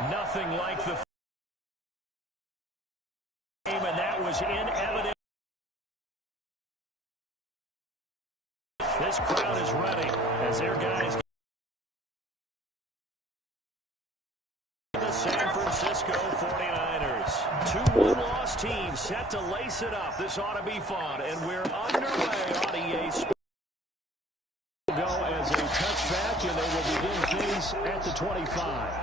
Nothing like the game, and that was in evidence. This crowd is ready as their guys get the San Francisco 49ers. Two one-loss teams set to lace it up. This ought to be fun, and we're underway on EA Sports. Go as a touchback, and they will begin things at the 25.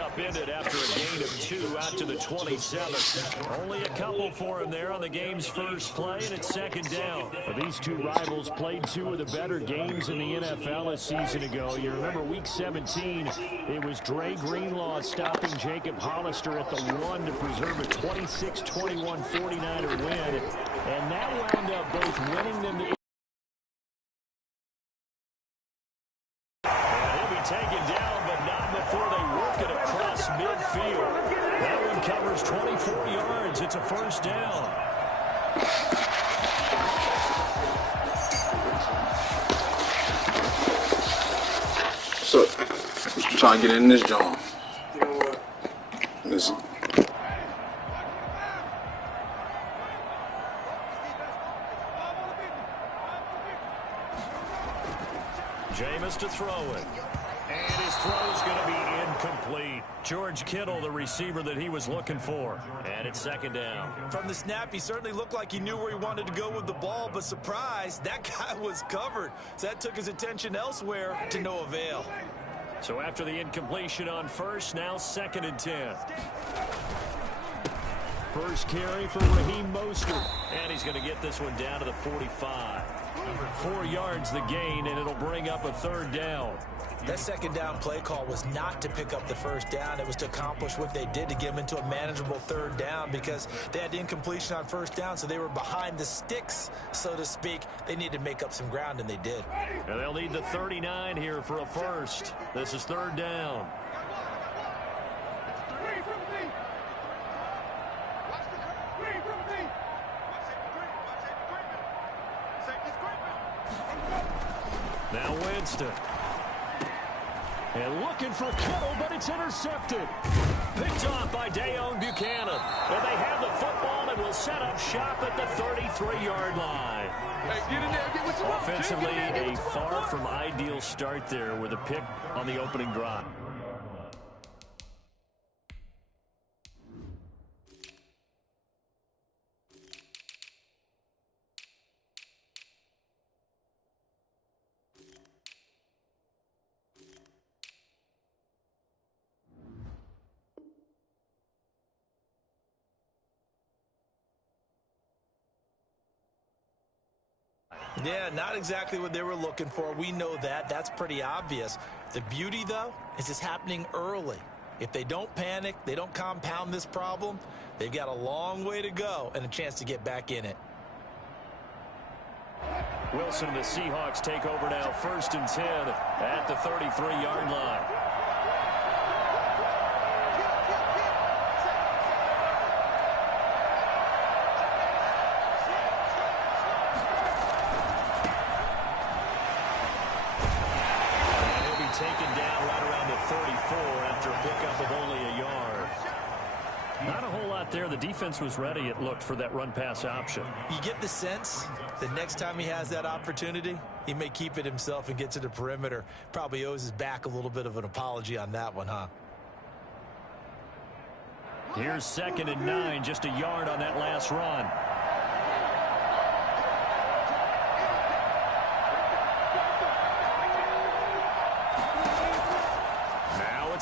Upended after a gain of 2 out to the 27. Only a couple for him there on the game's first play, and it's second down. These two rivals played 2 of the better games in the NFL a season ago. You remember week 17, it was Dre Greenlaw stopping Jacob Hollister at the 1 to preserve a 26-21 49er win, and that wound up both winning them the taken down, but not before they work it across midfield. That one covers 24 yards. It's a first down. So, trying to get in this joint. Listen. Jameis to throw it. And his throw is going to be incomplete. George Kittle, the receiver that he was looking for. And it's second down. From the snap, he certainly looked like he knew where he wanted to go with the ball, but surprise, that guy was covered. So that took his attention elsewhere to no avail. So after the incompletion on first, now 2nd and 10. First carry for Raheem Mostert. And he's going to get this one down to the 45. 4 yards the gain, and it'll bring up a third down. That second down play call was not to pick up the first down. It was to accomplish what they did to get them into a manageable third down because they had the incompletion on first down, so they were behind the sticks, so to speak. They needed to make up some ground, and they did. And they'll need the 39 here for a first. This is third down. Now Winston. And looking for Kittle, but it's intercepted. Picked off by Deone Bucannon. And they have the football and will set up shop at the 33-yard line. Hey, get in there, get what you want. Offensively, a far from ideal start there with a pick on the opening drive. Yeah, not exactly what they were looking for. We know that. That's pretty obvious. The beauty, though, is it's happening early. If they don't panic, they don't compound this problem, they've got a long way to go and a chance to get back in it. Wilson and the Seahawks take over now, 1st and 10 at the 33-yard line. Taken down right around the 34 after a pickup of only a yard. Not a whole lot there. The defense was ready, it looked, for that run-pass option. You get the sense the next time he has that opportunity, he may keep it himself and get to the perimeter. Probably owes his back a little bit of an apology on that one, huh? Here's 2nd and 9, just a yard on that last run.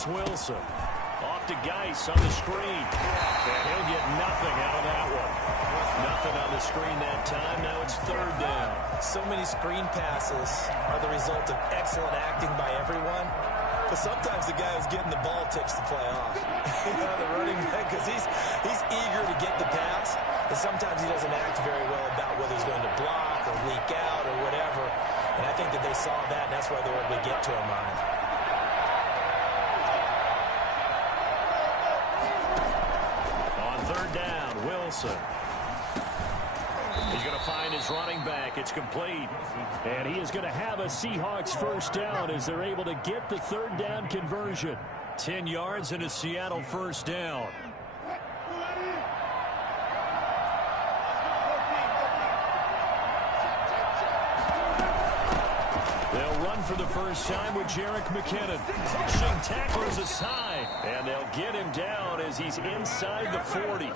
Wilson off to Geis on the screen, and he'll get nothing out of that one. Nothing on the screen that time. Now it's third down. So many screen passes are the result of excellent acting by everyone, but sometimes the guy who's getting the ball tips the play off. The running back, because he's eager to get the pass. As sometimes he doesn't act very well about whether he's going to block or leak out or whatever. And I think that they saw that, and that's why they were able to get to him on it. On third down, Wilson. He's going to find his running back. It's complete. And he is going to have a Seahawks first down as they're able to get the third down conversion. 10 yards and a Seattle first down. They'll run for the first time with Jerick McKinnon. Pushing tacklers aside. And they'll get him down as he's inside the 40.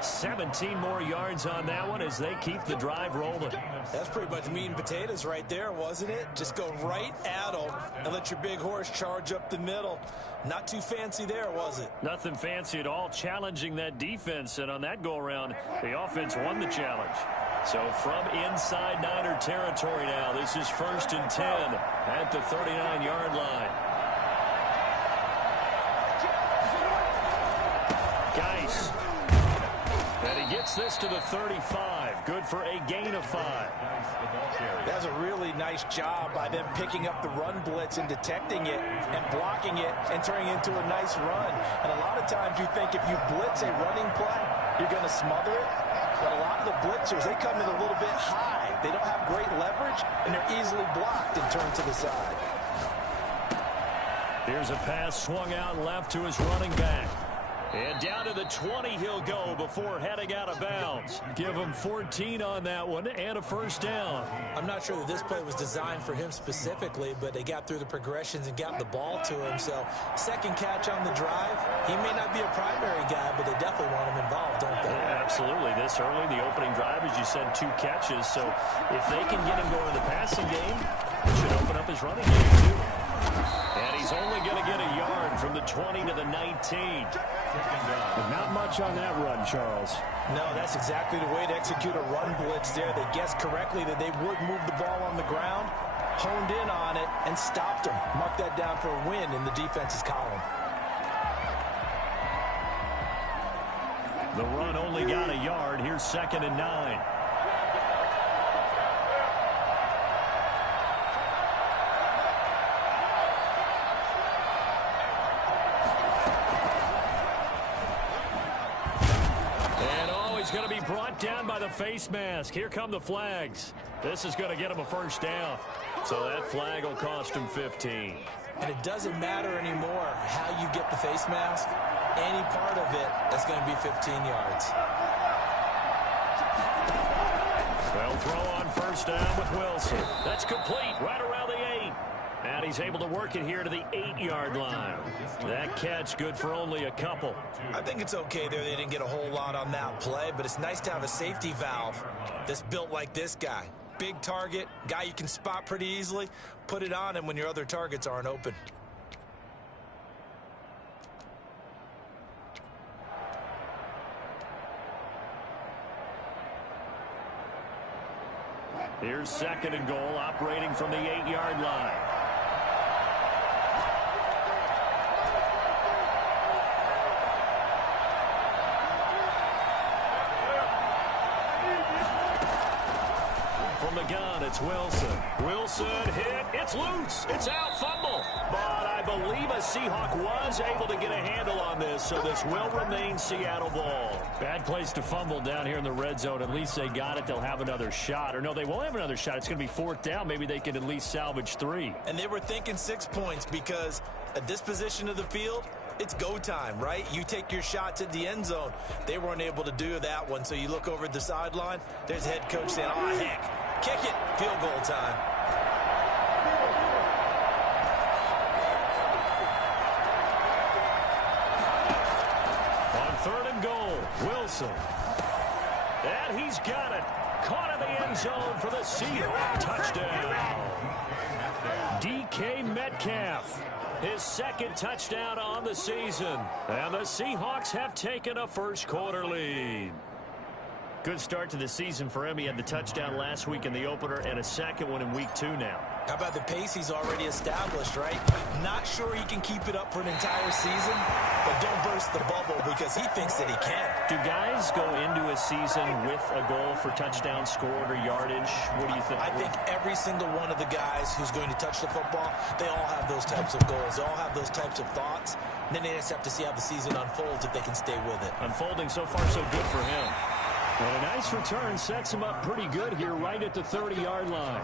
17 more yards on that one as they keep the drive rolling. That's pretty much meat and potatoes right there, wasn't it? Just go right at them and let your big horse charge up the middle. Not too fancy there, was it? Nothing fancy at all, challenging that defense. And on that go-around, the offense won the challenge. So from inside Niner territory now, this is 1st and 10 at the 39-yard line. Geis. And he gets this to the 35. Good for a gain of 5. That's a really nice job by them picking up the run blitz and detecting it and blocking it and turning it into a nice run. And a lot of times you think if you blitz a running play, you're going to smother it. But a lot of the blitzers, they come in a little bit high. They don't have great leverage, and they're easily blocked and turned to the side. Here's a pass swung out left to his running back. And down to the 20 he'll go before heading out of bounds. Give him 14 on that one and a first down. I'm not sure that this play was designed for him specifically, but they got through the progressions and got the ball to him. So second catch on the drive. He may not be a primary guy, but they definitely want him involved, don't they? Yeah, absolutely. This early, the opening drive, as you said, 2 catches. So if they can get him going in the passing game, it should open up his running game too. And he's only going to get a yard from the 20 to the 19. But not much on that run, Charles. No, that's exactly the way to execute a run blitz there. They guessed correctly that they would move the ball on the ground, honed in on it, and stopped them. Mark that down for a win in the defense's column. The run only got a yard. Here's 2nd and 9. Going to be brought down by the face mask. Here come the flags. This is going to get him a first down. So that flag will cost him 15. And it doesn't matter anymore how you get the face mask. Any part of it, that's going to be 15 yards. They'll throw on first down with Wilson. That's complete right around the 8. And he's able to work it here to the 8-yard line. That catch good for only a couple. I think it's okay there. They didn't get a whole lot on that play, but it's nice to have a safety valve that's built like this guy. Big target, guy you can spot pretty easily. Put it on him when your other targets aren't open. Here's 2nd and goal, operating from the 8-yard line. From the gun, it's Wilson. Wilson hit. It's loose. It's out. Fumble. But I believe a Seahawk was able to get a handle on this, so this will remain Seattle ball. Bad place to fumble down here in the red zone. At least they got it. They'll have another shot. Or no, they won't have another shot. It's going to be 4th down. Maybe they can at least salvage 3. And they were thinking 6 points because at this position of the field, it's go time, right? You take your shots at the end zone. They weren't able to do that one, so you look over at the sideline. There's the head coach saying, oh, heck. Kick it. Field goal time. On 3rd and goal, Wilson. And he's got it. Caught in the end zone for the Seahawks. Touchdown. DK Metcalf. His 2nd touchdown on the season. And the Seahawks have taken a first quarter lead. Good start to the season for him. He had the touchdown last week in the opener and a second one in week 2 now. How about the pace he's already established, right? Not sure he can keep it up for an entire season, but don't burst the bubble because he thinks that he can. Do guys go into a season with a goal for touchdown scored or yardage? What do you think? I think every single one of the guys who's going to touch the football, they all have those types of goals. They all have those types of thoughts. And then they just have to see how the season unfolds if they can stay with it. Unfolding so far so good for him. And a nice return sets him up pretty good here right at the 30-yard line.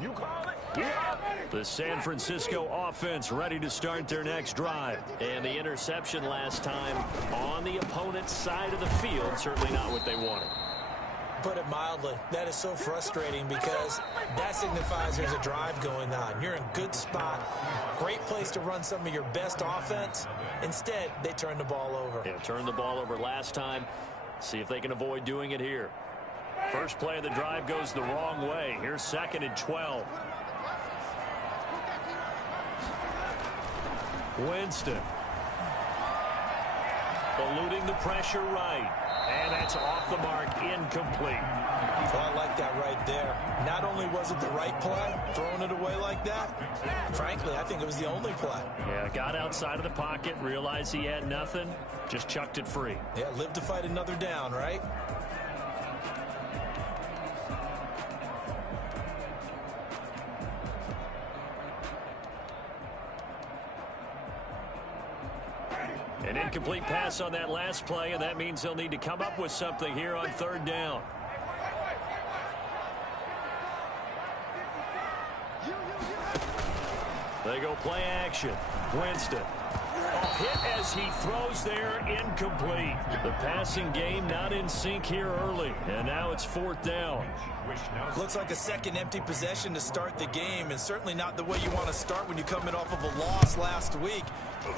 You call it? Yeah. The San Francisco offense ready to start their next drive. And the interception last time on the opponent's side of the field, certainly not what they wanted. Put it mildly, that is so frustrating because that signifies there's a drive going on. You're in a good spot, great place to run some of your best offense. Instead, they turn the ball over. Yeah, turned the ball over last time. See if they can avoid doing it here. First play of the drive goes the wrong way. Here's 2nd and 12. Winston. Eluding the pressure right. And that's off the mark, incomplete. Well, I like that right there. Not only was it the right play, throwing it away like that, frankly, I think it was the only play. Yeah, got outside of the pocket, realized he had nothing, just chucked it free. Yeah, live to fight another down, right? An incomplete pass on that last play, and that means they'll need to come up with something here on 3rd down. They go play action. Winston. Hit as he throws there, incomplete. The passing game not in sync here early, and now it's 4th down. Looks like a second empty possession to start the game, and certainly not the way you want to start when you're coming off of a loss last week.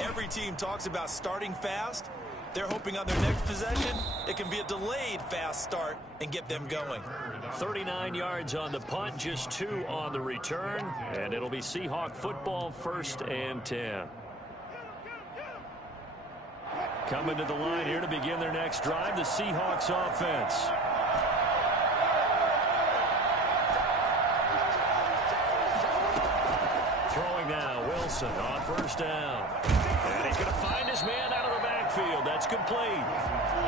Every team talks about starting fast. They're hoping on their next possession, it can be a delayed fast start and get them going. 39 yards on the punt, just 2 on the return, and it'll be Seahawk football, 1st and 10. Coming to the line here to begin their next drive, the Seahawks offense. Throwing now, Wilson on 1st down. And he's going to find his man out of the backfield. That's complete.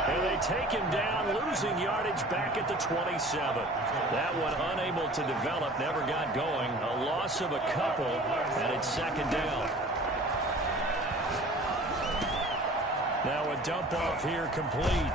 And they take him down, losing yardage back at the 27. That one unable to develop, never got going. A loss of a couple, and it's 2nd down. Now a dump off here complete.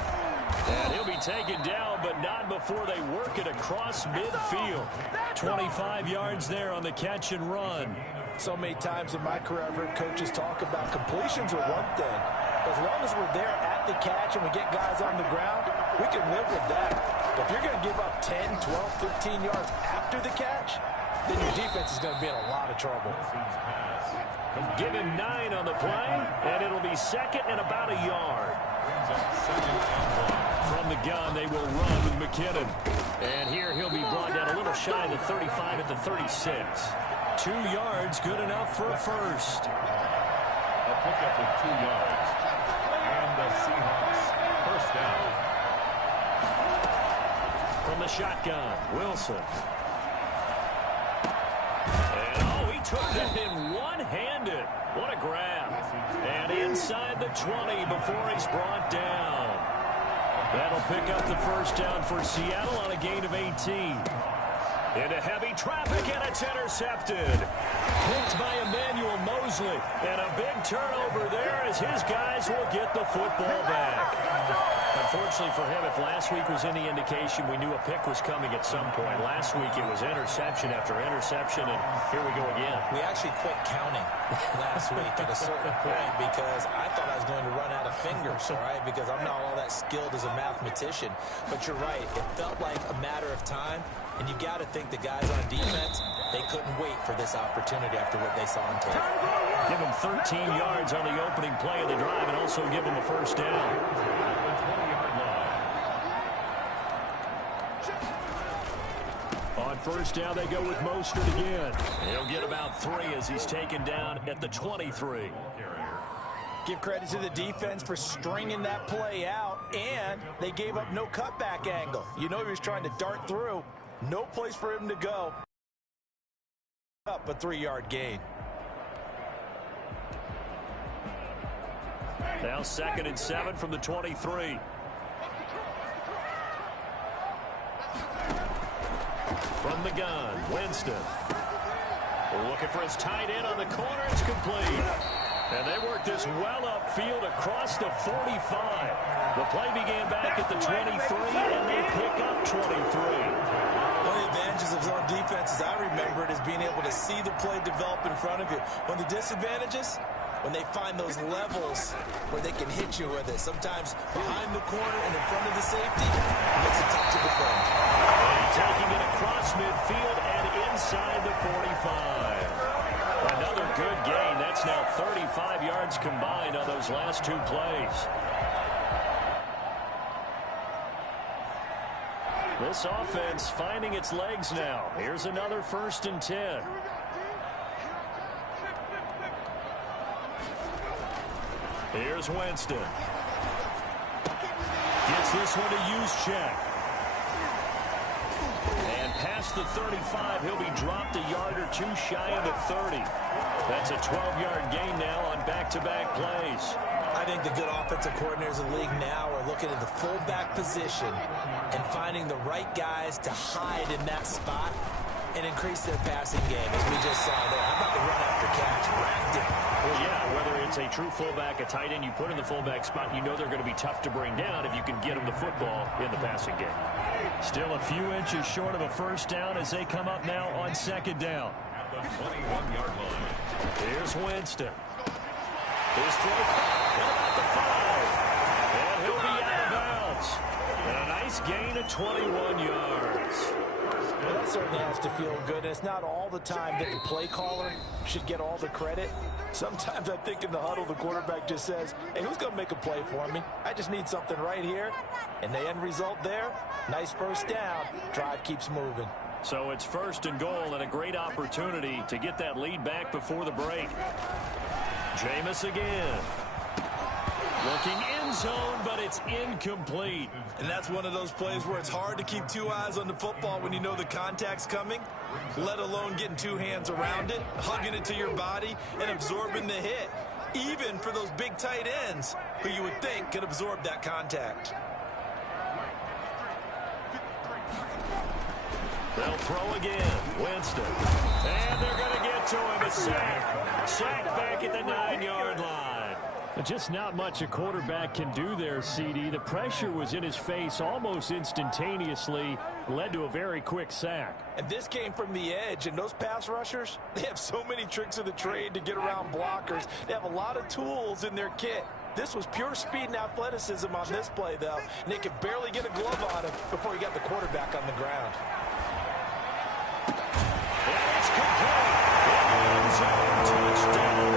And he'll be taken down, but not before they work it across midfield. 25 yards there on the catch and run. So many times in my career, I've heard coaches talk about completions are one thing. As long as we're there at the catch and we get guys on the ground, we can live with that. But if you're going to give up 10, 12, 15 yards after the catch, then your defense is going to be in a lot of trouble. Given 9 on the play, and it'll be 2nd and about a yard. From the gun, they will run with McKinnon. And here he'll be brought down a little shy of the 35 at the 36. 2 yards, good enough for a first. A pickup of 2 yards. And the Seahawks 1st down. From the shotgun, Wilson. And he took that in one-handed. What a grab. And inside the 20 before he's brought down. That'll pick up the 1st down for Seattle on a gain of 18. Into heavy traffic, and it's intercepted. Picked by Emmanuel Mosley. And a big turnover there as his guys will get the football back. Unfortunately for him, if last week was any indication, we knew a pick was coming at some point. Last week it was interception after interception, and here we go again. We actually quit counting last week at a certain point because I thought I was going to run out of fingers, all right, because I'm not all that skilled as a mathematician. But you're right. It felt like a matter of time, and you got to think the guys on defense, they couldn't wait for this opportunity after what they saw on tape. Give them 13 yards on the opening play of the drive and also give them a 1st down. On 1st down, they go with Mostert again. He'll get about 3 as he's taken down at the 23. Give credit to the defense for stringing that play out, and they gave up no cutback angle. You know he was trying to dart through. No place for him to go. Up a 3-yard gain. Now 2nd and 7 from the 23. From the gun, Winston. Looking for his tight end on the corner. It's complete. And they work this well upfield across the 45. The play began back at the 23, and they pick up 23. One of the advantages of zone defense, as I remember it, is being able to see the play develop in front of you. One of the disadvantages, when they find those levels where they can hit you with it. Sometimes behind the corner and in front of the safety, it makes it tough to defend. And taking it across midfield and inside the 45. Another good gain. That's now 35 yards combined on those last 2 plays. This offense finding its legs now. Here's another 1st and 10. Here's Winston. Gets this one to Juszczyk. And past the 35, he'll be dropped a yard or 2 shy of the 30. That's a 12-yard gain now on back-to-back plays. I think the good offensive coordinators in the league now are looking at the fullback position and finding the right guys to hide in that spot and increase their passing game, as we just saw there. How about the run after catch? Wrapped it. Well, yeah, whether it's a true fullback, a tight end you put in the fullback spot, you know they're going to be tough to bring down if you can get them the football in the passing game. Still a few inches short of a 1st down as they come up now on 2nd down. At the 21-yard line. Here's Winston. His throw at about the 5. And he'll be out of bounds. And a nice gain of 21 yards. Well, that certainly has to feel good. And it's not all the time that the play caller should get all the credit. Sometimes I think in the huddle, the quarterback just says, hey, who's going to make a play for me? I just need something right here. And the end result there, nice 1st down. Drive keeps moving. So it's 1st and goal and a great opportunity to get that lead back before the break. Jameis again. Looking end zone, but it's incomplete. And that's one of those plays where it's hard to keep 2 eyes on the football when you know the contact's coming, let alone getting 2 hands around it, hugging it to your body, and absorbing the hit, even for those big tight ends who you would think could absorb that contact. They'll throw again. Winston. And they're going to get to him. A sack. Sack back at the 9-yard line. Just not much a quarterback can do there, CD. The pressure was in his face almost instantaneously. Led to a very quick sack. And this came from the edge. And those pass rushers, they have so many tricks of the trade to get around blockers. They have a lot of tools in their kit. This was pure speed and athleticism on this play, though. And they could barely get a glove on him before he got the quarterback on the ground. It's complete. Touchdown for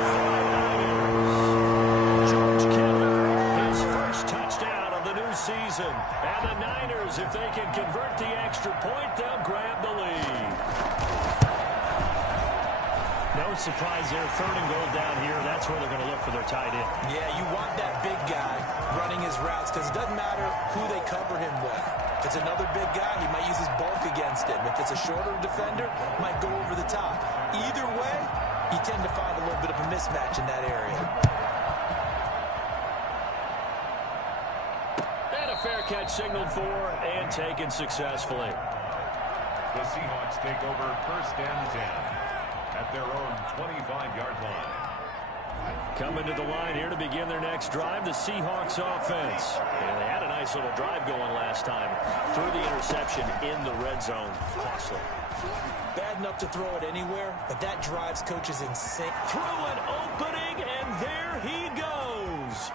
George Kittle. His first touchdown of the new season. And the Niners, if they can convert the extra point, they'll grab the lead. No surprise there. 3rd and goal down here. That's where they're going to look for their tight end. Yeah, you want that big guy running his routes because it doesn't matter who they cover him with. If it's another big guy, he might use his bulk against him. If it's a shorter defender, might go over the top. Either way, you tend to find a little bit of a mismatch in that area. And a fair catch signaled for and taken successfully. The Seahawks take over 1st and 10 at their own 25-yard line. Coming to the line here to begin their next drive, the Seahawks offense. And they had a nice little drive going last time. Threw the interception in the red zone. Costly. Bad enough to throw it anywhere, but that drives coaches insane. Through an opening, and there he goes.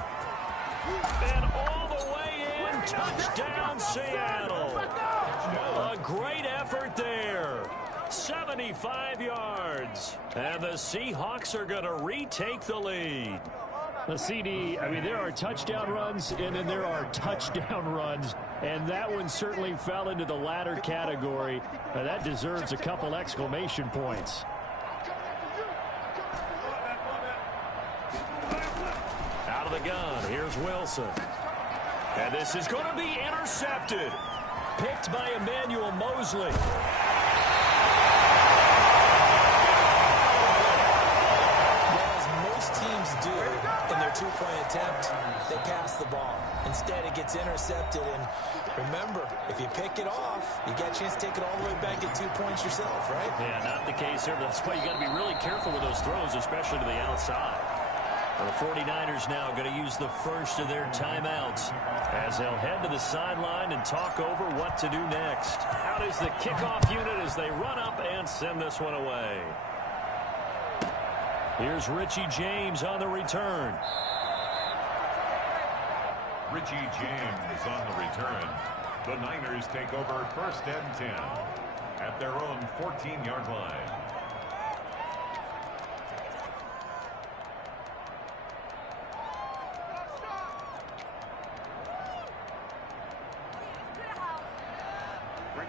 And all the way in, touchdown Seattle. A great effort there. 75 yards. And the Seahawks are going to retake the lead. The CD, I mean, there are touchdown runs, and then there are touchdown runs. And that one certainly fell into the latter category. That deserves a couple exclamation points. the gun. Here's Wilson. And this is going to be intercepted. Picked by Emmanuel Mosley. Teams do in their two-point attempt, they pass the ball. Instead, it gets intercepted, and remember, if you pick it off, you get a chance to take it all the way back at 2 points yourself, right? Yeah, not the case here. That's why you got to be really careful with those throws, especially to the outside. The 49ers now going to use the first of their timeouts as they'll head to the sideline and talk over what to do next. Out is the kickoff unit as they run up and send this one away. Here's Richie James on the return. Richie James on the return. The Niners take over 1st and 10 at their own 14-yard line.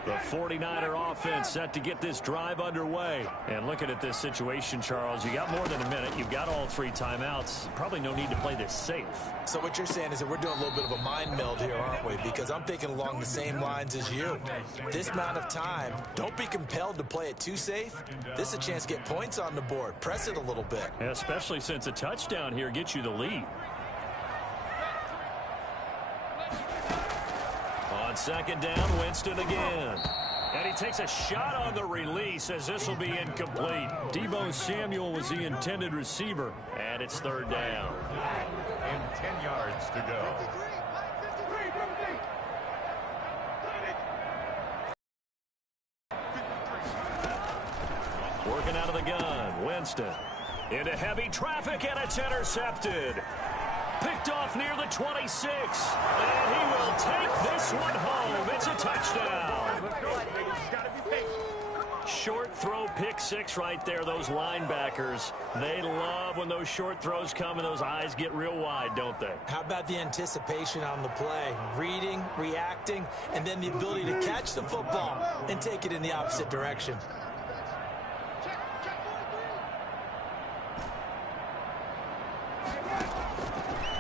The 49er offense set to get this drive underway. And looking at this situation, Charles, you got more than a minute. You've got all 3 timeouts. Probably no need to play this safe. So what you're saying is that we're doing a little bit of a mind meld here, aren't we? Because I'm thinking along the same lines as you. This amount of time, don't be compelled to play it too safe. This is a chance to get points on the board. Press it a little bit. Yeah, especially since a touchdown here gets you the lead. On 2nd down, Winston again. And he takes a shot on the release as this will be incomplete. Deebo Samuel was the intended receiver. And it's 3rd down. And 10 yards to go. Working out of the gun, Winston. Into heavy traffic, and it's intercepted. Picked off near the 26. And he will take this one home. It's a touchdown. Short throw, pick 6 right there. Those linebackers, they love when those short throws come and those eyes get real wide, don't they? How about the anticipation on the play? Reading, reacting, and then the ability to catch the football and take it in the opposite direction.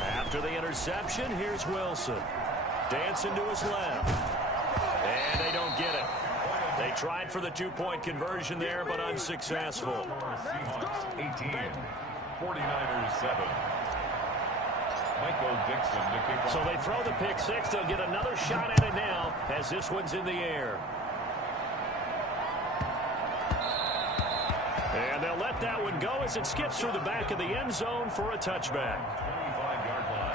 After the interception, here's Wilson. Dancing to his left. And they don't get it. They tried for the 2-point conversion there, but unsuccessful. Seahawks 18, 49ers 7. Michael Dixon to kick off. So they throw the pick 6. They'll get another shot at it now as this one's in the air. And they'll let that one go as it skips through the back of the end zone for a touchback. 25-yard line.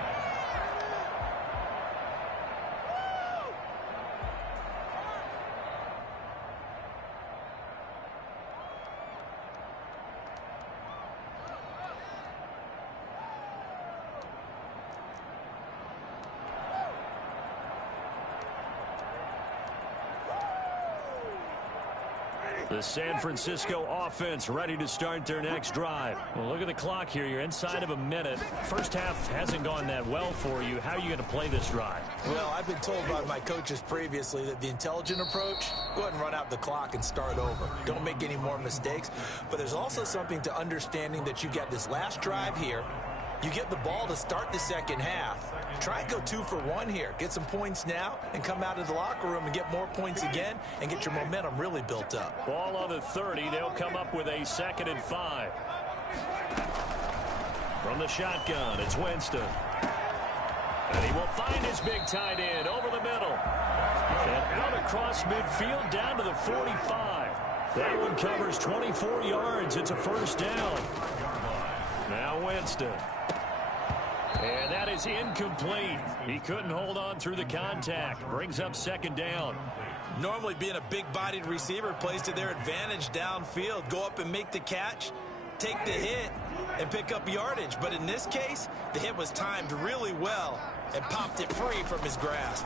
The San Francisco offense ready to start their next drive. Well, look at the clock here. You're inside of a minute. First half hasn't gone that well for you. How are you going to play this drive? Well, I've been told by my coaches previously that the intelligent approach, go ahead and run out the clock and start over. Don't make any more mistakes. But there's also something to understanding that you get this last drive here. You get the ball to start the second half. Try and go 2 for 1 here. Get some points now and come out of the locker room and get more points again and get your momentum really built up. Ball on the 30. They'll come up with a 2nd and 5. From the shotgun, it's Winston. And he will find his big tight end over the middle. And out across midfield down to the 45. That one covers 24 yards. It's a 1st down. Now Winston. And that is incomplete. He couldn't hold on through the contact. Brings up 2nd down. Normally being a big-bodied receiver plays to their advantage downfield. Go up and make the catch, take the hit, and pick up yardage. But in this case, the hit was timed really well and popped it free from his grasp.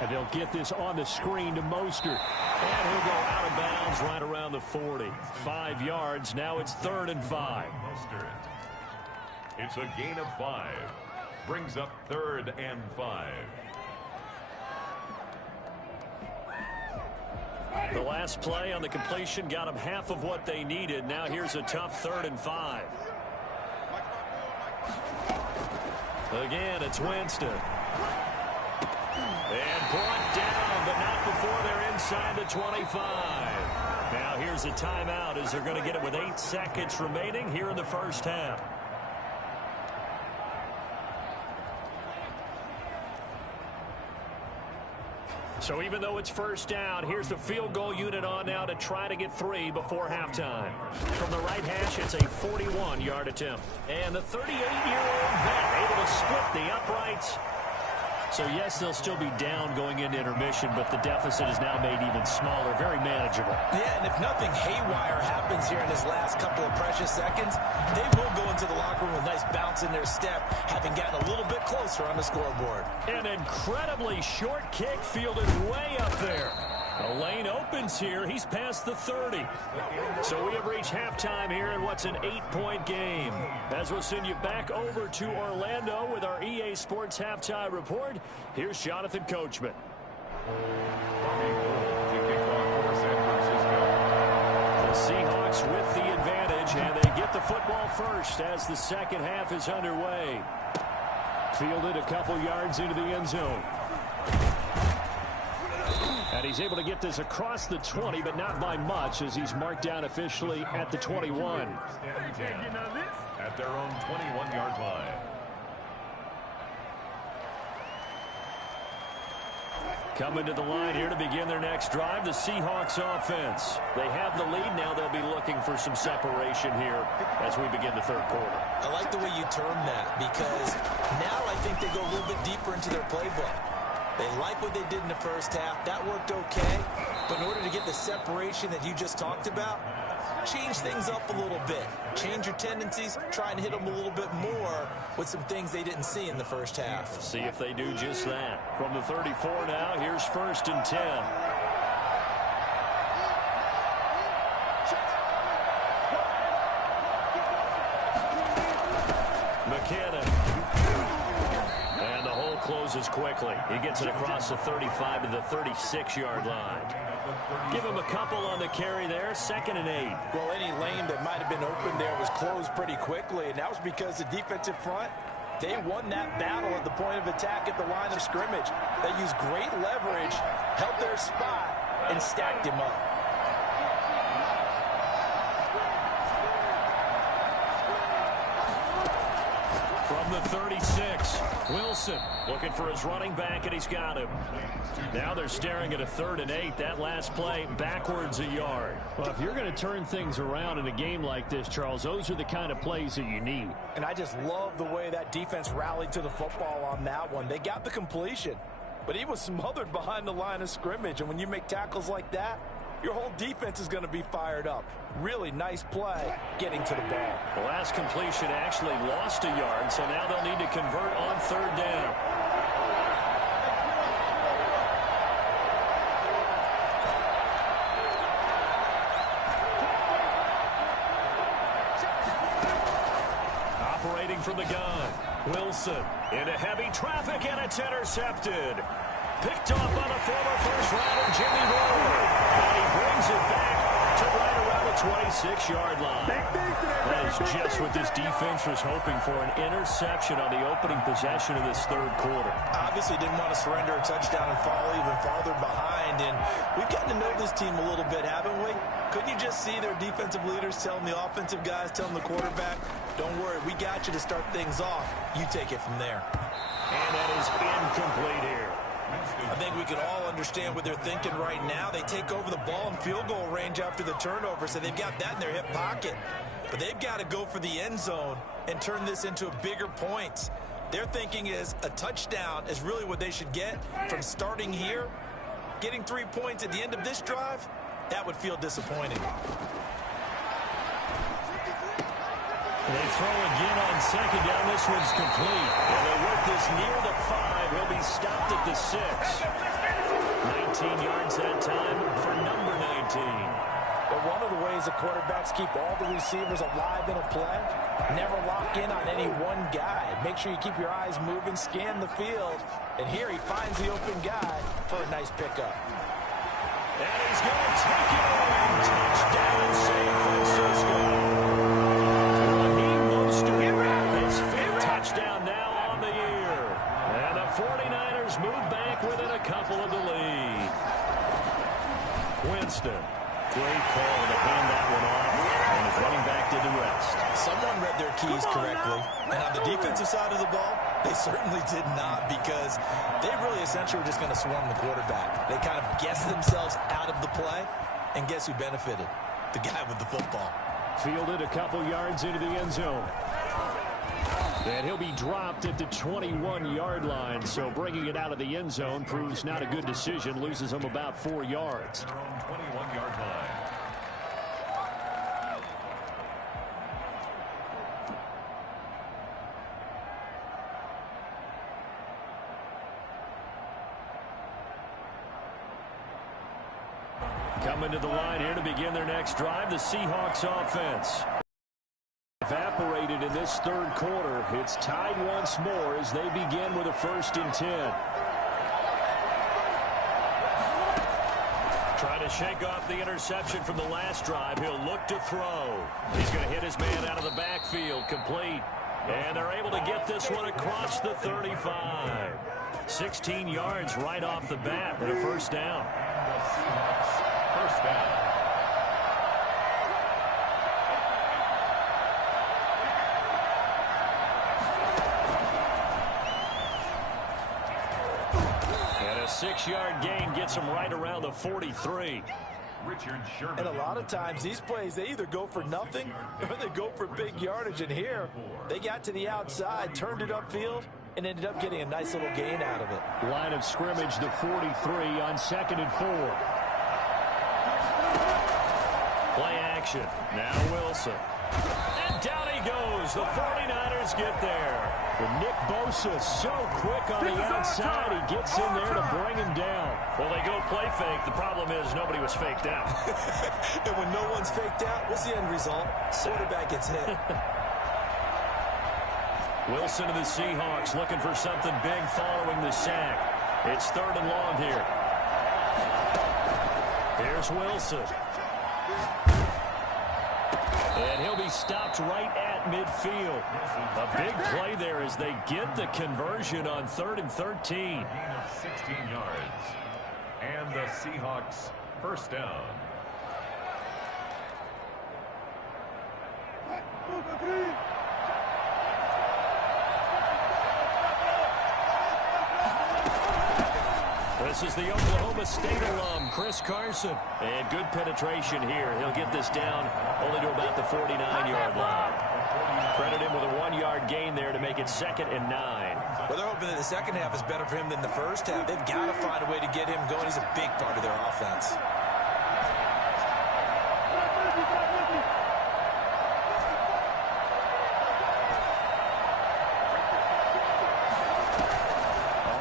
And they'll get this on the screen to Mostert. And he'll go out of bounds right around the 40. 5 yards. Now it's 3rd and 5. Mostert. It's a gain of 5. Brings up 3rd and 5. The last play on the completion got them half of what they needed. Now here's a tough 3rd and 5. Again, it's Winston. And brought down, but not before they're inside the 25. Now here's a timeout as they're going to get it with 8 seconds remaining here in the first half. So even though it's first down, here's the field goal unit on now to try to get 3 before halftime. From the right hash, it's a 41-yard attempt. And the 38-year-old vet able to split the uprights. So, yes, they'll still be down going into intermission, but the deficit is now made even smaller, very manageable. Yeah, and if nothing haywire happens here in this last couple of precious seconds, they will go into the locker room with a nice bounce in their step, having gotten a little bit closer on the scoreboard. An incredibly short kick fielded way up there. The lane opens here. He's past the 30. So we have reached halftime here in what's an 8-point game. As we'll send you back over to Orlando with our EA Sports Halftime Report, here's Jonathan Coachman. The Seahawks with the advantage, and they get the football first as the second half is underway. Fielded a couple yards into the end zone. And he's able to get this across the 20, but not by much, as he's marked down officially at the 21. At their own 21-yard line. Coming to the line here to begin their next drive, the Seahawks offense. They have the lead. Now they'll be looking for some separation here as we begin the third quarter. I like the way you term that, because now I think they go a little bit deeper into their playbook. They like what they did in the first half. That worked okay. But in order to get the separation that you just talked about, change things up a little bit. Change your tendencies. Try and hit them a little bit more with some things they didn't see in the first half. See if they do just that. From the 34 now, here's 1st and 10. McKinnon. And the hole closes quickly. He gets it across the 35 to the 36-yard line. Give him a couple on the carry there. 2nd and 8. Well, any lane that might have been open there was closed pretty quickly, and that was because the defensive front, they won that battle at the point of attack at the line of scrimmage. They used great leverage, held their spot, and stacked him up. From the 36, Wilson looking for his running back, and he's got him. Now they're staring at a 3rd and 8. That last play backwards a yard. Well, if you're going to turn things around in a game like this, Charles, those are the kind of plays that you need. And I just love the way that defense rallied to the football on that one. They got the completion, but he was smothered behind the line of scrimmage. And when you make tackles like that, your whole defense is going to be fired up. Really nice play getting to the ball. The last completion actually lost a yard, so now they'll need to convert on 3rd down. Operating from the gun, Wilson into heavy traffic, and it's intercepted. Picked off by the former first-rounder Jimmy Ward. And he brings it back to right around the 26-yard line. That is just what this defense was hoping for, an interception on the opening possession of this third quarter. Obviously didn't want to surrender a touchdown and fall even farther behind. And we've gotten to know this team a little bit, haven't we? Couldn't you just see their defensive leaders telling the offensive guys, telling the quarterback, don't worry, we got you to start things off. You take it from there. And that is incomplete here. I think we can all understand what they're thinking right now. They take over the ball in field goal range after the turnover, so they've got that in their hip pocket. But they've got to go for the end zone and turn this into bigger points. Their thinking is a touchdown is really what they should get from starting here. Getting 3 points at the end of this drive, that would feel disappointing. They throw again on 2nd down. This one's complete. And they work this near the 5. He'll be stopped at the 6. 19 yards that time for number 19. But one of the ways the quarterbacks keep all the receivers alive in a play, never lock in on any one guy. Make sure you keep your eyes moving, scan the field. And here he finds the open guy for a nice pickup. And he's going to take it away. Touchdown, San Francisco. His 15th Johnston. Great call to hand that one off, and his running back did the rest. Someone read their keys correctly, and on the defensive side of the ball, they certainly did not, because they really essentially were just going to swarm the quarterback. They kind of guessed themselves out of the play, and guess who benefited? The guy with the football. Fielded a couple yards into the end zone. And he'll be dropped at the 21-yard line, so bringing it out of the end zone proves not a good decision. Loses him about 4 yards. Their own 21-yard line. Coming to the line here to begin their next drive, the Seahawks offense. Evaporated in this third quarter. It's tied once more as they begin with a 1st and 10. Trying to shake off the interception from the last drive. He'll look to throw. He's going to hit his man out of the backfield. Complete. And they're able to get this one across the 35. 16 yards right off the bat and a 1st down. The Seahawks, 1st down. And a 6-yard gain gets him right around the 43. Richard Sherman. And a lot of times these plays, they either go for nothing or they go for big yardage. And here, they got to the outside, turned it upfield, and ended up getting a nice little gain out of it. Line of scrimmage, the 43 on 2nd and 4. Play action. Now Wilson. And down he goes. The 49ers get there. And Nick Bosa so quick on the outside. He gets in there to bring him down. Well, they go play fake. The problem is nobody was faked out. And when no one's faked out, what's the end result? Quarterback gets hit. Wilson to the Seahawks looking for something big following the sack. It's 3rd and long here. Here's Wilson. And he'll be stopped right at midfield. A big play there as they get the conversion on 3rd and 13. Gain of 16 yards. And the Seahawks 1st down. This is the Oklahoma State alum, Chris Carson. And good penetration here. He'll get this down only to about the 49-yard line. Credit him with a 1-yard gain there to make it 2nd and 9. Well, they're hoping that the second half is better for him than the first half. They've got to find a way to get him going. He's a big part of their offense.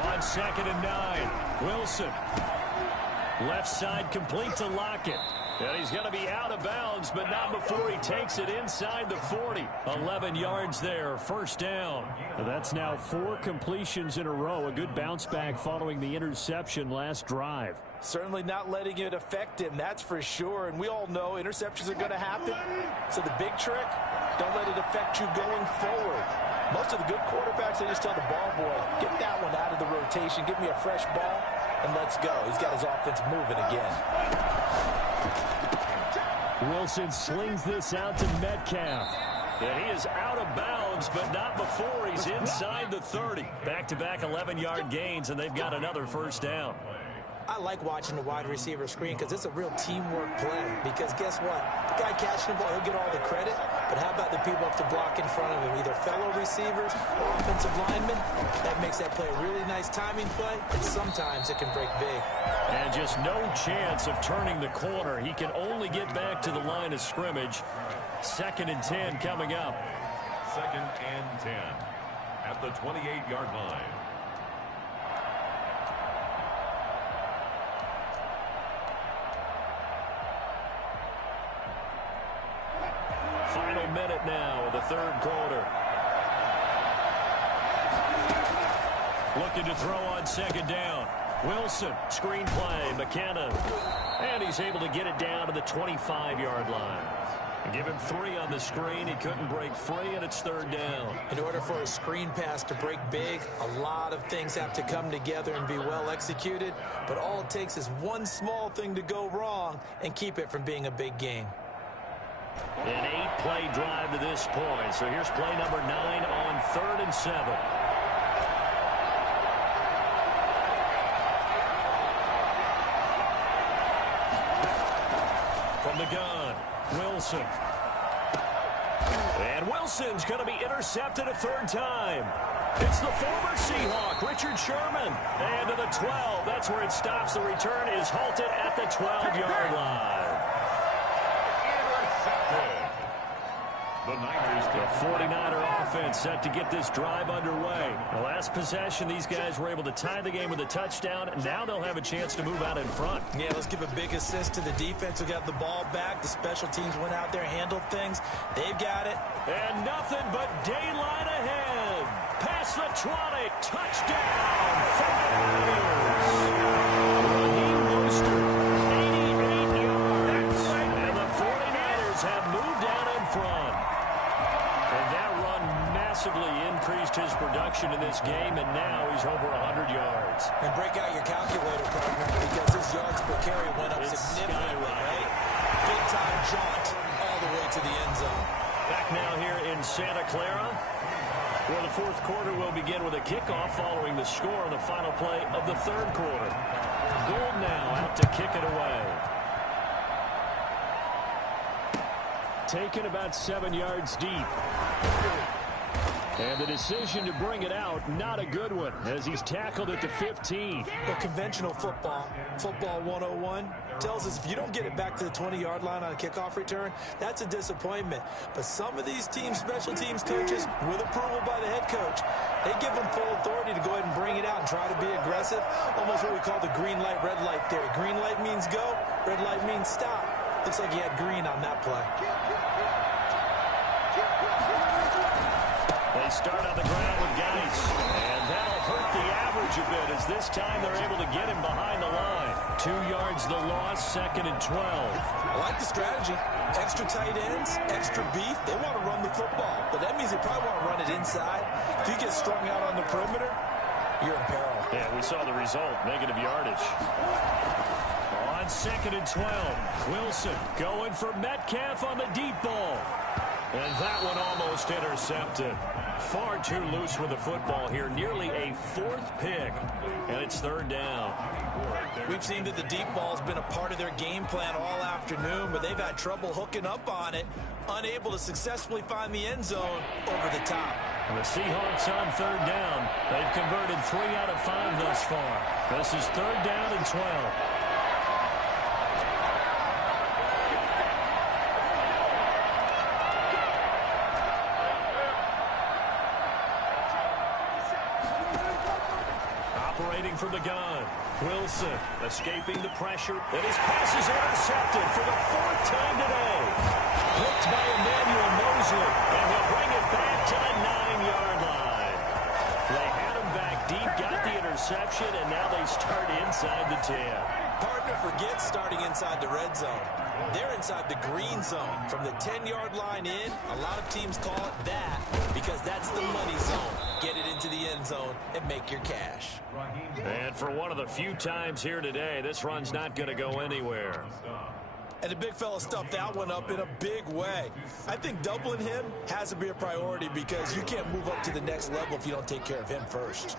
On 2nd and 9, Wilson. Left side complete to Lockett. And he's going to be out of bounds, but not before he takes it inside the 40. 11 yards there, 1st down. That's now 4 completions in a row. A good bounce back following the interception last drive. Certainly not letting it affect him, that's for sure. And we all know interceptions are going to happen. So the big trick, don't let it affect you going forward. Most of the good quarterbacks, they just tell the ball boy, get that one out of the rotation, give me a fresh ball, and let's go. He's got his offense moving again. Wilson slings this out to Metcalf. And he is out of bounds, but not before he's inside the 30. Back-to-back 11-yard gains, and they've got another 1st down. I like watching the wide receiver screen because it's a real teamwork play. Because guess what? The guy catching the ball, he'll get all the credit. But how about the people up to block in front of him? Either fellow receivers or offensive linemen. That makes that play a really nice timing play. And sometimes it can break big. And just no chance of turning the corner. He can only get back to the line of scrimmage. 2nd and 10 coming up. 2nd and 10 at the 28-yard line. Final minute now of the 3rd quarter. Looking to throw on 2nd down. Wilson, screen play, McKenna. And he's able to get it down to the 25-yard line. Give him 3 on the screen. He couldn't break free, and it's 3rd down. In order for a screen pass to break big, a lot of things have to come together and be well executed. But all it takes is one small thing to go wrong and keep it from being a big game. An 8-play drive to this point. So here's play number 9 on 3rd and 7. From the gun, Wilson. And Wilson's going to be intercepted a 3rd time. It's the former Seahawk, Richard Sherman. And to the 12. That's where it stops. The return is halted at the 12-yard line. The Niners The 49er offense set to get this drive underway. The last possession, these guys were able to tie the game with a touchdown. Now they'll have a chance to move out in front. Yeah, let's give a big assist to the defense who got the ball back. The special teams went out there, handled things. They've got it. And nothing but daylight ahead. Past the 20. Touchdown. Raheem Mostert, 88 yards. And the 49ers have moved out in front. And that run massively increased his production in this game, and now he's over 100 yards. And break out your calculator, partner, because his yards per carry went up significantly, right? Big-time jaunt all the way to the end zone. Back now here in Santa Clara, where the 4th quarter will begin with a kickoff following the score on the final play of the 3rd quarter. Gould now out to kick it away. Taken about 7 yards deep. And the decision to bring it out, not a good one, as he's tackled at the 15. Well, conventional football 101, tells us if you don't get it back to the 20-yard line on a kickoff return, that's a disappointment. But some of these teams, special teams coaches, with approval by the head coach, they give them full authority to go ahead and bring it out and try to be aggressive, almost what we call the green light, red light theory. Green light means go, red light means stop. Looks like he had green on that play. They start on the ground with Geis, and that'll hurt the average a bit as this time they're able to get him behind the line. 2 yards the loss, 2nd and 12. I like the strategy. Extra tight ends, extra beef. They want to run the football, but that means they probably want to run it inside. If you get strung out on the perimeter, you're in peril. Yeah, we saw the result, negative yardage. On 2nd and 12, Wilson going for Metcalf on the deep ball. And that one almost intercepted. Far too loose with the football here. Nearly a 4th pick. And it's 3rd down. We've seen that the deep ball's been a part of their game plan all afternoon, but they've had trouble hooking up on it. Unable to successfully find the end zone over the top. And the Seahawks on 3rd down. They've converted 3 out of 5 thus far. This is 3rd down and 12. From the gun, Wilson escaping the pressure, and his pass is intercepted for the 4th time today. Picked by Emmanuel Mosley, and he'll bring it back to the 9-yard line. They had him back deep, got the interception, and now they start inside the 10. Partner forgets starting inside the red zone. They're inside the green zone. From the 10-yard line in, a lot of teams call it that because that's the money zone. Get it into the end zone and make your cash. And for one of the few times here today, this run's not going to go anywhere. And the big fella stuffed that one up in a big way. I think doubling him has to be a priority because you can't move up to the next level if you don't take care of him first.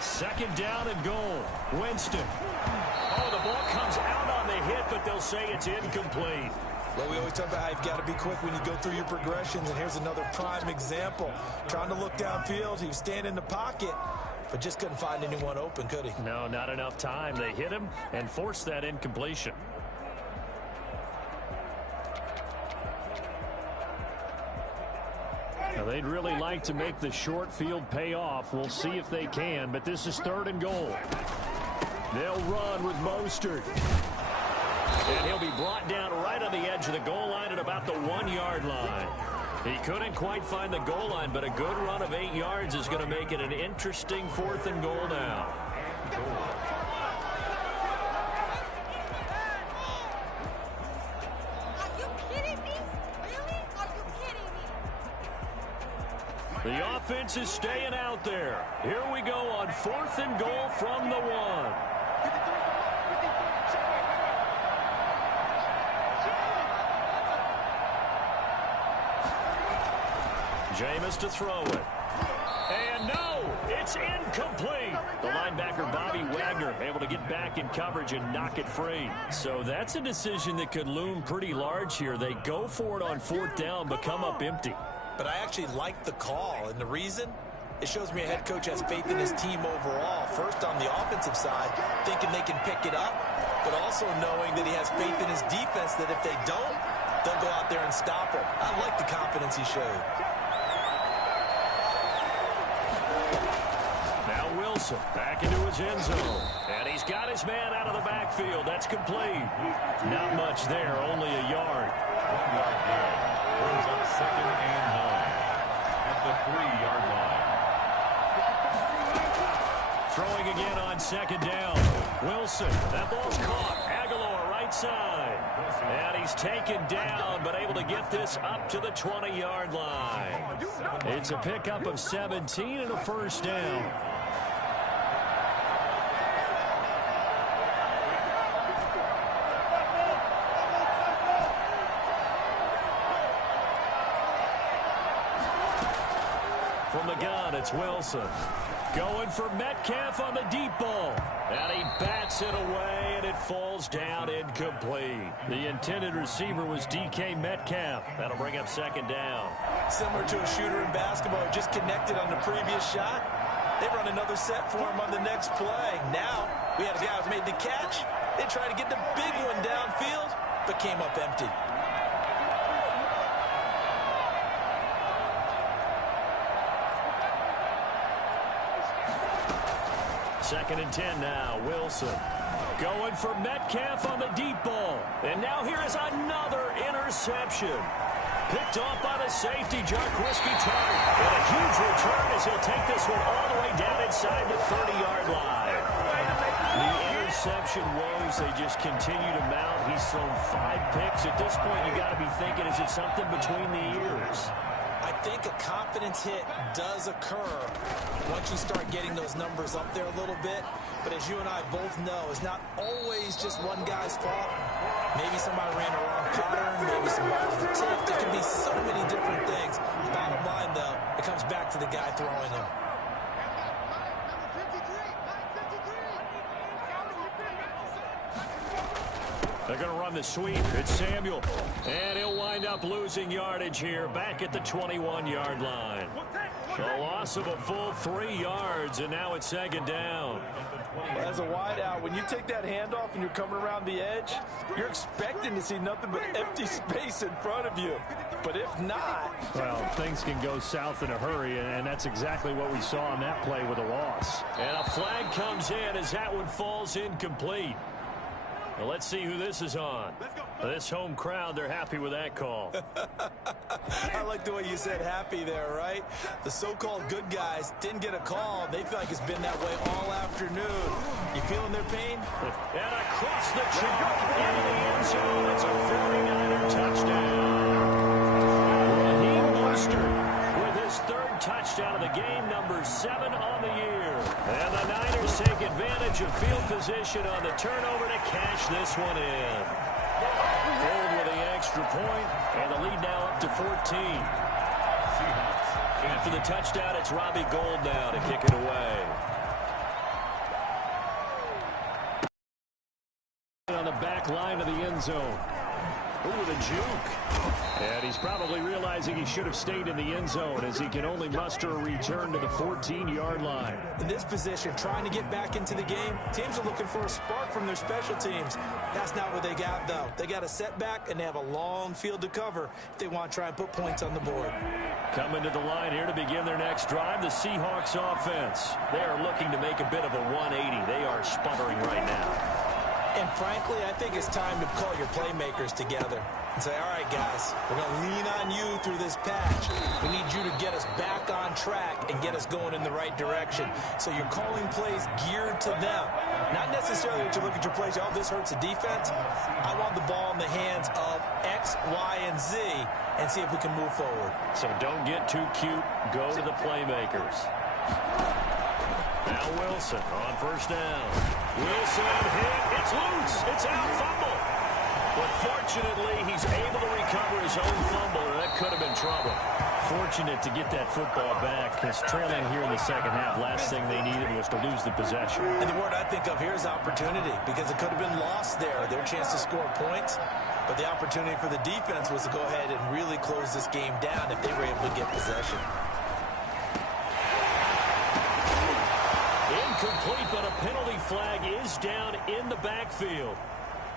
2nd down and goal. Winston. Oh, the ball comes out on the hit, but they'll say it's incomplete. Well, we always talk about how you've got to be quick when you go through your progressions, and here's another prime example. Trying to look downfield, he was standing in the pocket, but just couldn't find anyone open, could he? No, not enough time. They hit him and forced that incompletion. Now, they'd really like to make the short field pay off. We'll see if they can, but this is 3rd and goal. They'll run with Mostert. And he'll be brought down right on the edge of the goal line at about the 1-yard line. He couldn't quite find the goal line, but a good run of 8 yards is going to make it an interesting 4th and goal now. The offense is staying out there. Here we go on 4th and goal from the 1. Jameis to throw it. And no, it's incomplete. The linebacker, Bobby Wagner, able to get back in coverage and knock it free. So that's a decision that could loom pretty large here. They go for it on 4th down, but come up empty. But I actually like the call, and the reason? It shows me a head coach has faith in his team overall. First, on the offensive side, thinking they can pick it up, but also knowing that he has faith in his defense that if they don't, they'll go out there and stop him. I like the confidence he showed. Now Wilson back into his end zone. And he's got his man out of the backfield. That's complete. Not much there, only a yard. 1 yard gain. Brings up 2nd and 9 at the 3-yard line. Throwing again on 2nd down. Wilson, that ball's caught. Aguilar right side. And he's taken down, but able to get this up to the 20-yard line. It's a pickup of 17 and a 1st down. From the gun, it's Wilson. Going for Metcalf on the deep ball. And he bats it away, and it falls down incomplete. The intended receiver was DK Metcalf. That'll bring up 2nd down. Similar to a shooter in basketball, just connected on the previous shot. They run another set for him on the next play. Now, we had a guy who made the catch. They tried to get the big one downfield, but came up empty. 2nd and 10 now. Wilson going for Metcalf on the deep ball. And now here is another interception. Picked off by the safety, Jarquiski Tartt. And a huge return as he'll take this one all the way down inside the 30-yard line. The interception woes, they just continue to mount. He's thrown 5 picks. At this point, you got to be thinking, is it something between the ears? I think a confidence hit does occur once you start getting those numbers up there a little bit. But as you and I both know, it's not always just one guy's fault. Maybe somebody ran a wrong pattern. Maybe somebody was tipped. There can be so many different things. Bottom line, though, it comes back to the guy throwing him. They're going to run the sweep. It's Samuel. And he'll wind up losing yardage here back at the 21-yard line. A loss of a full 3 yards, and now it's 2nd down. As a wideout, when you take that handoff and you're coming around the edge, you're expecting to see nothing but empty space in front of you. But if not... Well, things can go south in a hurry, and that's exactly what we saw on that play with a loss. And a flag comes in as that one falls incomplete. Well, let's see who this is on. This home crowd, they're happy with that call. I like the way you said happy there, right? The so-called good guys didn't get a call. They feel like it's been that way all afternoon. You feeling their pain? And across the chalk into the end zone. It's a 49er touchdown. Raheem Mostert with his 3rd touchdown of the game, number 7 on the year. And the Niners take advantage of field position on the turnover to cash this one in. Gold with the extra point, and the lead now up to 14. After the touchdown, it's Robbie Gould now to kick it away. On the back line of the end zone. Ooh, the juke. And he's probably realizing he should have stayed in the end zone as he can only muster a return to the 14-yard line. In this position, trying to get back into the game, teams are looking for a spark from their special teams. That's not what they got, though. They got a setback, and they have a long field to cover if they want to try and put points on the board. Coming to the line here to begin their next drive, the Seahawks offense. They are looking to make a bit of a 180. They are sputtering right now. And frankly, I think it's time to call your playmakers together and say, all right, guys, we're going to lean on you through this patch. We need you to get us back on track and get us going in the right direction. So you're calling plays geared to them. Not necessarily that you look at your plays, oh, this hurts the defense. I want the ball in the hands of X X, Y, and Z and see if we can move forward. So don't get too cute. Go to the playmakers. Now Wilson on first down. Wilson hit. It's loose. It's out. Fumble. But fortunately, he's able to recover his own fumble, or that could have been trouble. Fortunate to get that football back, because trailing here in the second half, last thing they needed was to lose the possession. And the word I think of here is opportunity, because it could have been lost there, their chance to score points. But the opportunity for the defense was to go ahead and really close this game down if they were able to get possession. Incomplete, but a penalty flag is down in the backfield.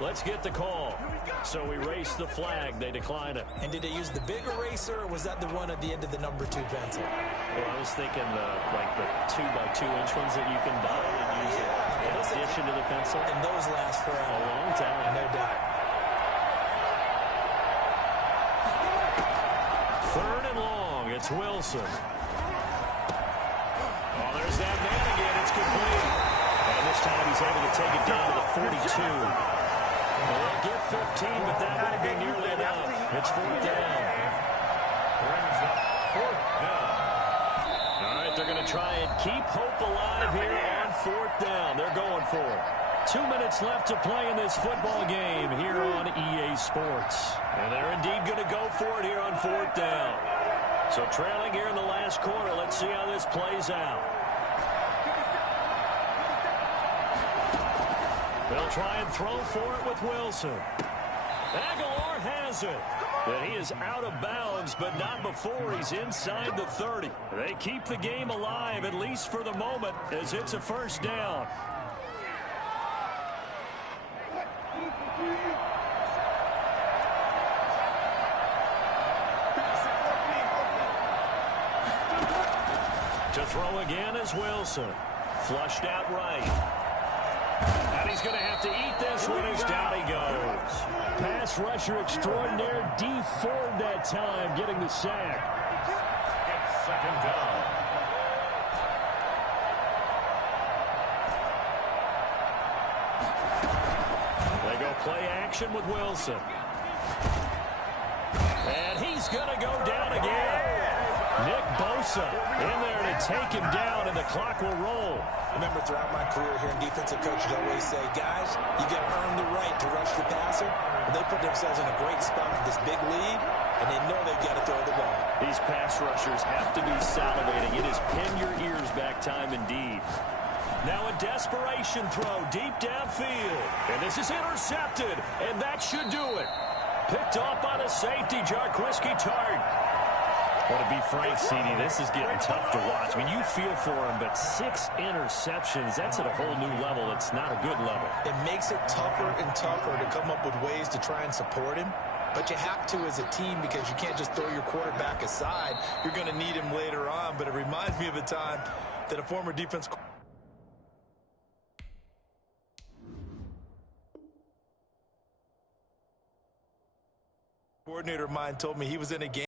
Let's get the call. So we race the flag. They decline it. And did they use the big eraser, or was that the one at the end of the number 2 pencil? Well, I was thinking like the 2x2-inch ones that you can buy and use in addition to the pencil. And those last for a long time. No doubt. Third and long. It's Wilson. Oh, there's that man again. It's complete. And this time he's able to take it down to the 42. They'll get 15, but that won't be nearly enough. It's fourth down. Brings up fourth down. All right, they're going to try and keep hope alive here on fourth down. They're going for it. 2 minutes left to play in this football game here on EA Sports. And they're indeed going to go for it here on fourth down. So trailing here in the last quarter. Let's see how this plays out. They'll try and throw for it with Wilson. Aguilar has it. And he is out of bounds, but not before he's inside the 30. They keep the game alive, at least for the moment, as it's a first down. To throw again is Wilson. Flushed out right. And he's going to have to eat this one as down he goes. Pass rusher extraordinaire. D Ford that time getting the sack. It's second down. They go play action with Wilson. And he's going to go down again. Nick Bosa in there to take him down, and the clock will roll. Remember, throughout my career here in defensive coaches always say, guys, you got to earn the right to rush the passer. And they put themselves in a great spot with this big lead, and they know they've got to throw the ball. These pass rushers have to be salivating. It is pin your ears back time indeed. Now a desperation throw deep downfield. And this is intercepted, and that should do it. Picked off by the safety, Jarquiski Tart. Well, to be frank, CD, this is getting tough to watch. I mean, you feel for him, but 6 interceptions, that's at a whole new level. It's not a good level. It makes it tougher and tougher to come up with ways to try and support him. But you have to as a team, because you can't just throw your quarterback aside. You're going to need him later on. But it reminds me of a time that a former defense coordinator of mine told me he was in a game